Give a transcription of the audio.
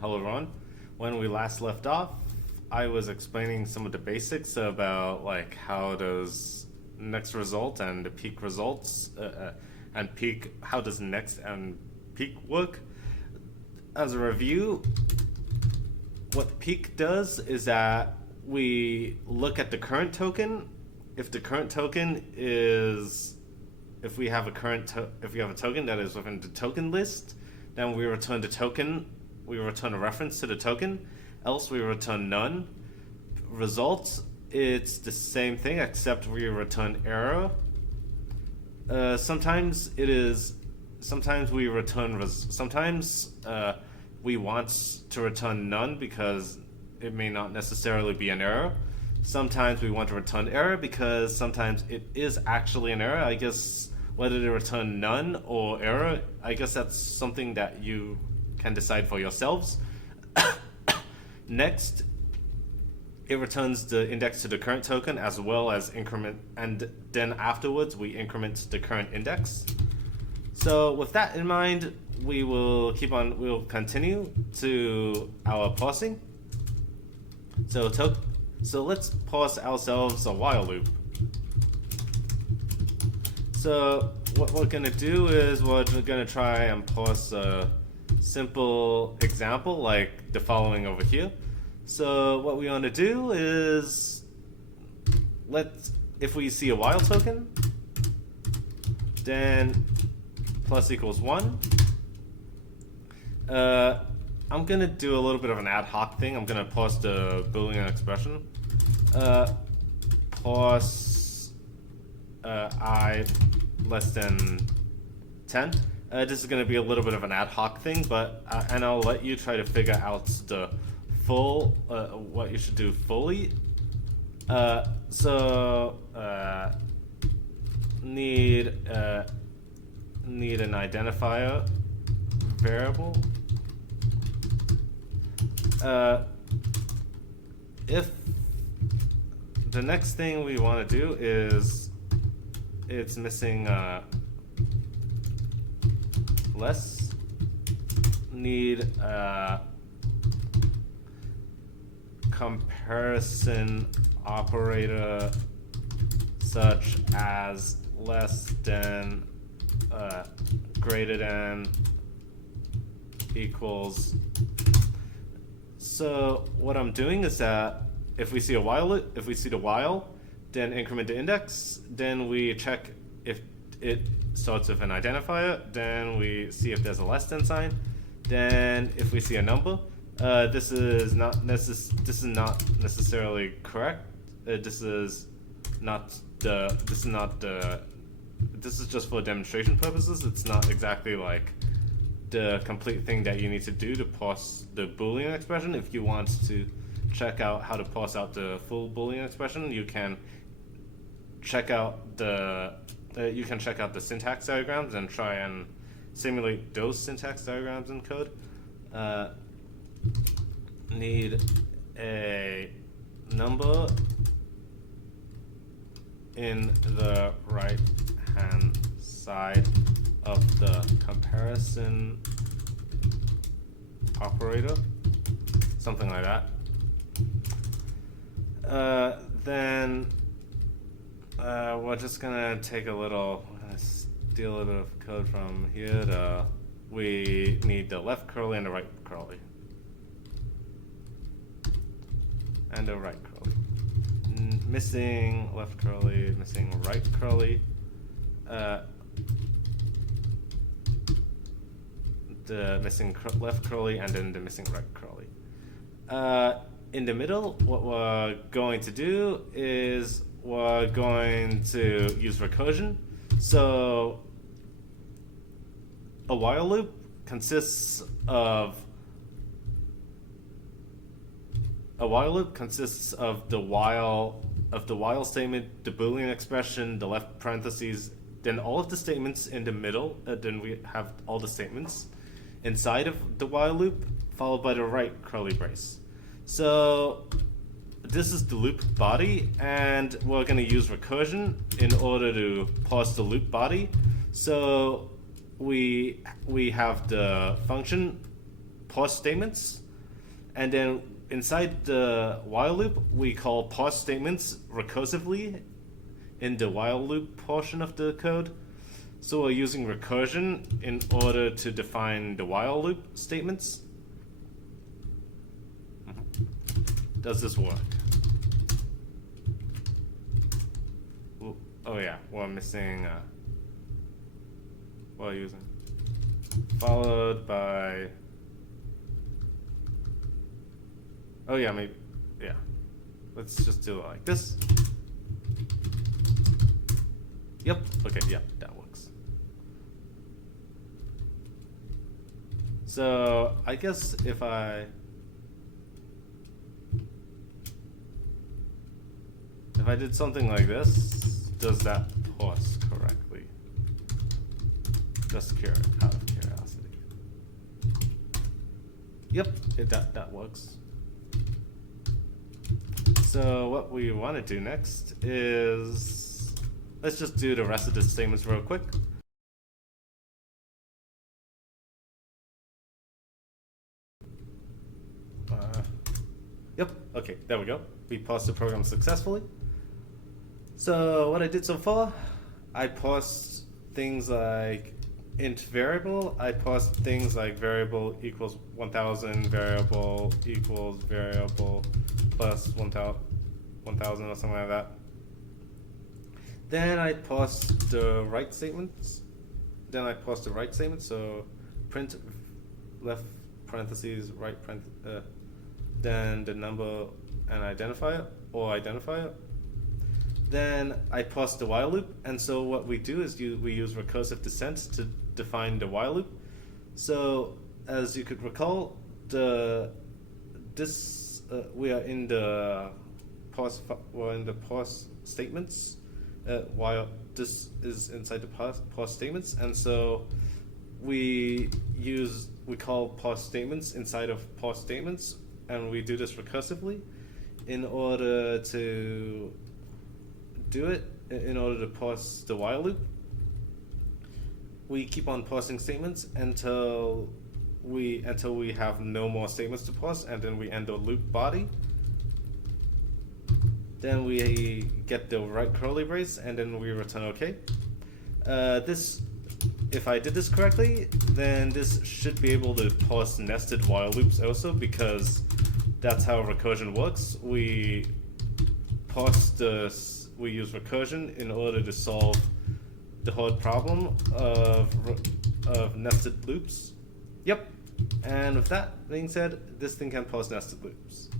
Hello everyone. When we last left off, I was explaining some of the basics about like how does next result and the peak results and peak, how does next and peak work. As a review, what peak does is that we look at the current token. If the current token is, if we have a token that is within the token list, then we return the token. We return a reference to the token. Else we return none. Results, it's the same thing except we return error. Sometimes we return. Sometimes we want to return none because it may not necessarily be an error. Sometimes we want to return error because sometimes it is actually an error. I guess whether to return none or error, I guess that's something that you can decide for yourselves. Next, it returns the index to the current token as well as increment, and then afterwards we increment the current index. So with that in mind, we'll continue to our parsing. So let's parse ourselves a while loop. So what we're gonna do is we're gonna try and parse a simple example like the following over here. So what we want to do is if we see a while token, then plus equals 1. I'm gonna do a little bit of an ad hoc thing. I'm gonna parse the Boolean expression. Parse I less than 10. This is going to be a little bit of an ad hoc thing, but and I'll let you try to figure out the full what you should do fully. Need an identifier variable. If the next thing we want to do is it's missing less, need a comparison operator such as less than, greater than, equals. So what I'm doing is that if we see the while, then increment the index, then we check if it starts with an identifier, then we see if there's a less than sign, then if we see a number, this is not necessarily correct. This is just for demonstration purposes. It's not exactly like the complete thing that you need to do to parse the Boolean expression. If you want to check out how to parse out the full Boolean expression, you can check out the syntax diagrams and try and simulate those syntax diagrams in code. Need a number in the right hand side of the comparison operator, something like that. Then we're just gonna take steal a bit of code from here. We need the left curly and the right curly. And the right curly. Missing left curly, missing right curly. The missing left curly and then the missing right curly. In the middle, what we're going to do is we're going to use recursion. So a while loop consists of the while statement, the Boolean expression, the left parentheses, then all of the statements in the middle. Then we have all the statements inside of the while loop, followed by the right curly brace. So this is the loop body, and we're going to use recursion in order to parse the loop body. So we have the function pause statements, and then inside the while loop, we call pause statements recursively in the while loop portion of the code. So we're using recursion in order to define the while loop statements. Does this work? Oh yeah, we're missing, we're using followed by, oh yeah, maybe, yeah. Let's just do it like this. Yep, okay, yeah, that works. So I guess if I did something like this, does that pause correctly? Just out of curiosity. Yep, that works. So what we want to do next is, let's just do the rest of the statements real quick. Yep, okay, there we go. We paused the program successfully. So what I did so far, I paused things like int variable. I paused things like variable equals 1000, variable equals variable plus 1000 or something like that. Then I paused the write statements. So print left parentheses, right parentheses, then the number and identifier or identifier. Then I paused the while loop, and so what we do is we use recursive descent to define the while loop. So as you could recall, we are in the pause statements, while this is inside the pause statements, and so we call pause statements inside of pause statements, and we do this recursively in order to pause the while loop. We keep on pausing statements until we have no more statements to pause, and then we end the loop body. Then we get the right curly brace, and then we return OK. If I did this correctly, then this should be able to pause nested while loops also, because that's how recursion works. We use recursion in order to solve the hard problem of nested loops. Yep. And with that being said, this thing can pause nested loops.